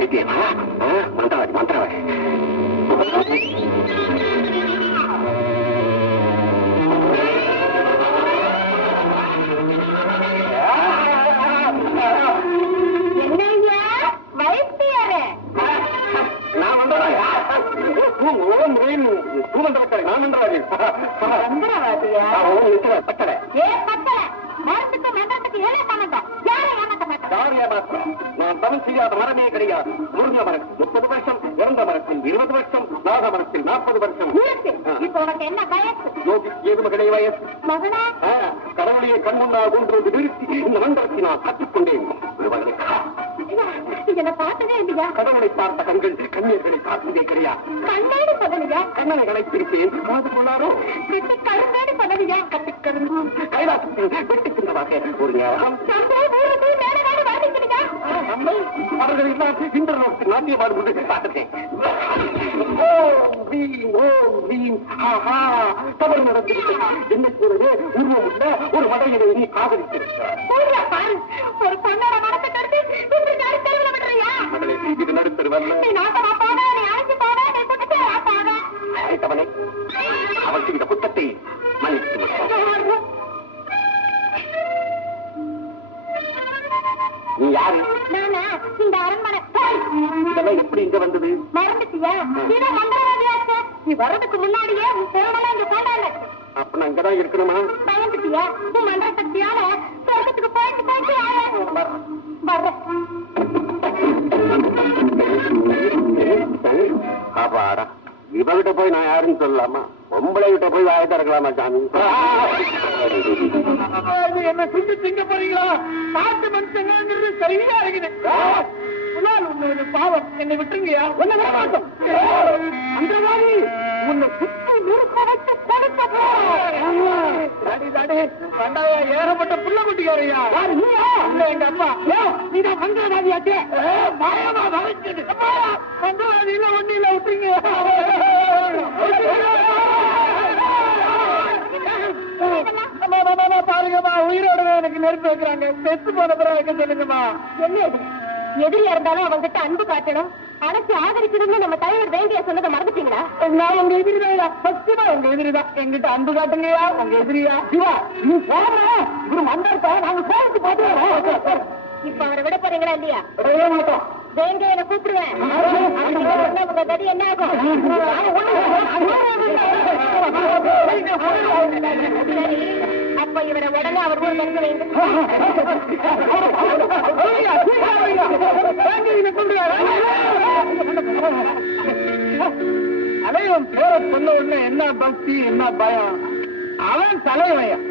பைத்தியமா மந்திரவாதி மந்திரவாதி. நான் தவம் செய்யாத மரமே கிடையாது. முருங்க மரத்தில் 30 வருஷம், இறந்த மரத்தில் 20 வருஷம், நாக மரத்தில் 40 வருஷம். இப்ப உனக்கு என்ன வயசு? ஏது மகளே வயசு? கடவுளையே கண்முன்னா கொன்றது நிறுத்தி இந்த மந்திரத்தை நான் கற்றுக்கொண்டேன். என்ன பார்த்ததே இல்லையா? கடவுளை பார்த்த கண்கள் கண்ணீர்களை பார்த்ததே கிடையாது. கண்ணேடு சொல்லலையா? கண்ணனை கலைத்திருப்பேன். காது கொள்ளாரோ? கருந்தேடு சொல்லலையா? கருந்து கைலாசத்தில் வெட்டுக்கின்றதாக ஒரு ஞாபகம். அவர்கள் எல்லாம் இந்திரலோகத்தில் நாட்டியமாடு கொண்டு பார்த்தேன். தவறு நடந்திருக்கிறது. என்ன கூறுவது? உருவம் உள்ள ஒரு மடையினை நீ காதலித்திருக்கிறார். ஒரு பொண்ணோட மனத்தை கருத்து நடுத்தருவில் விடுறியா? இது நடுத்தருவல்ல. அவள் செய்த குற்றத்தை மன்னித்து நீ யாரு? நானா? இந்த அரண்மனை. இதெல்லாம் எப்படி இங்க வந்தது? மறந்துட்டியா? மந்திரவாதியாச்சு. நீ வர்றதுக்கு முன்னாடியே உன் பொருளெல்லாம் இங்க கொண்டாங்க. அப்ப நான் இங்கதான் இருக்கணுமா? பயந்துட்டியா? உன் மந்திர சக்தியால சொர்க்கத்துக்கு போயிட்டு அப்பாடா, இவகிட்ட போய் நான் யாருன்னு சொல்லலாமா? பொம்பளை கிட்ட போய் வாயத்தா இருக்கலாமா சாமி? என்ன சுட்டு திங்க போறீங்களா? காட்டு மனுஷங்கிறது சரியா இருக்குது. பாவம், என்னை விட்டுருங்கயா. அந்த மாதிரி உன்னை சுற்றி நிறுத்த வச்சு ஏகப்பட்ட புள்ள குட்டிக்காரையா? இல்ல எங்க அப்பா. நீதான் மந்திரவாதியாச்சே. பயமா வரைச்சது. மந்திரவாதி இல்ல, ஒண்ணு இல்ல, விட்டுருங்க. பாருங்கம்மா, உயிரோட எனக்கு நெருப்பு வைக்கிறாங்க. செத்து போன பிறகு வைக்க சொல்லுங்கம்மா. என்ன எதிரியா இருந்தாலும் அவங்கிட்ட அன்பு காட்டணும், அழைச்சி ஆதரிக்கணும்னு நம்ம தலைவர் வேண்டிய சொன்னதை மறந்துட்டீங்களா? நான் உங்க எதிரிதான். சத்தியமா உங்க எதிரிதான். எங்கிட்ட அன்பு காட்டுங்கயா. உங்க எதிரியா? சிவா, நீ போற இவரு வந்தாருக்கா? நாங்க போறது போதும். இப்ப அவரை விட போறீங்களா இல்லையா? விடவே மாட்டோம். வேங்கையனை கூப்பிடுவேன். உங்க கதி என்ன ஆகும்? அப்ப இவரை உடனே அவர் ஊர் வந்து வைங்க. அலைவன் பேரை சொன்ன உடனே என்ன பக்தி, என்ன பயம். அவன் தலைவன்.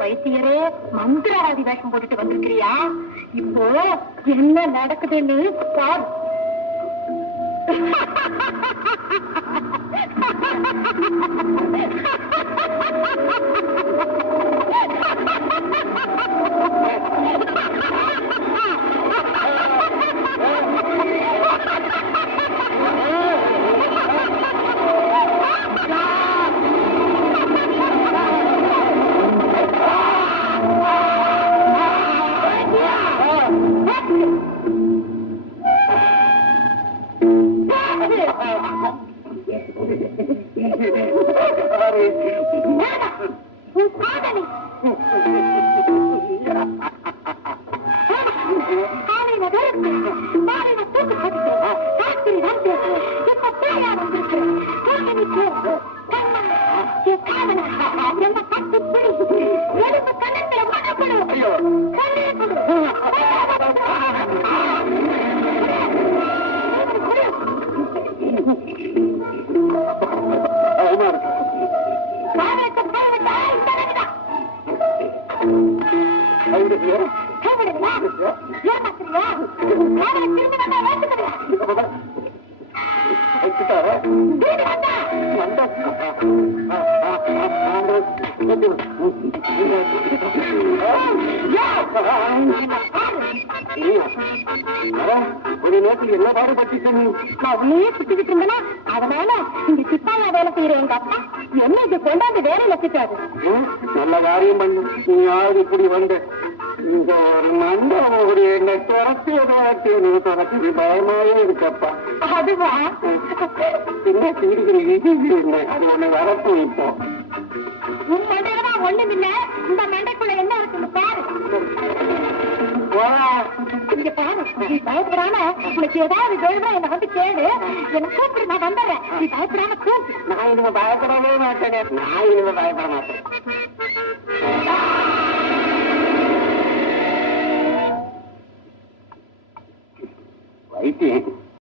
வைத்தியரே, மந்திரவாதி வேஷம் போட்டுட்டு வந்திருக்கிறியா? இப்போ என்ன நடக்குதுன்னு பாரு. ஒரு நேரத்தில் என்ன பாடுபட்டு நான் உன்னையே சுத்திக்கிட்டு இருந்தேனா அதனால இந்த சித்தாலா வேலை செய்யற எங்க அப்பா என்ன இது கொண்டாந்து வேலையில வச்சுட்டாரு. நல்ல காரியம் பண்ணு. நீ யாரு இப்படி வந்த இந்த ஒரு மண்ட ஒரு என்னை துரத்தி பயமாவே இருக்கப்பா. அதுவா என்ன சீடுகிறீங்க அது ஒண்ணு வரட்டும். இப்போ உன் மண்டையிலதான் ஒண்ணு இல்ல, இந்த மண்டைக்குள்ள என்ன இருக்குன்னு பாரு. இங்க பாரு, நீ பயப்படாம உனக்கு ஏதாவது வேணுமா என்ன வந்து கேளு, என்ன கூப்பிடு, நான் வந்துடுறேன். நீ பயப்படாம கூப்பிடு. நான் இனிமே பயப்படவே மாட்டேன். நான் இனிமே பயப்பட மாட்டேன். வைத்தியம்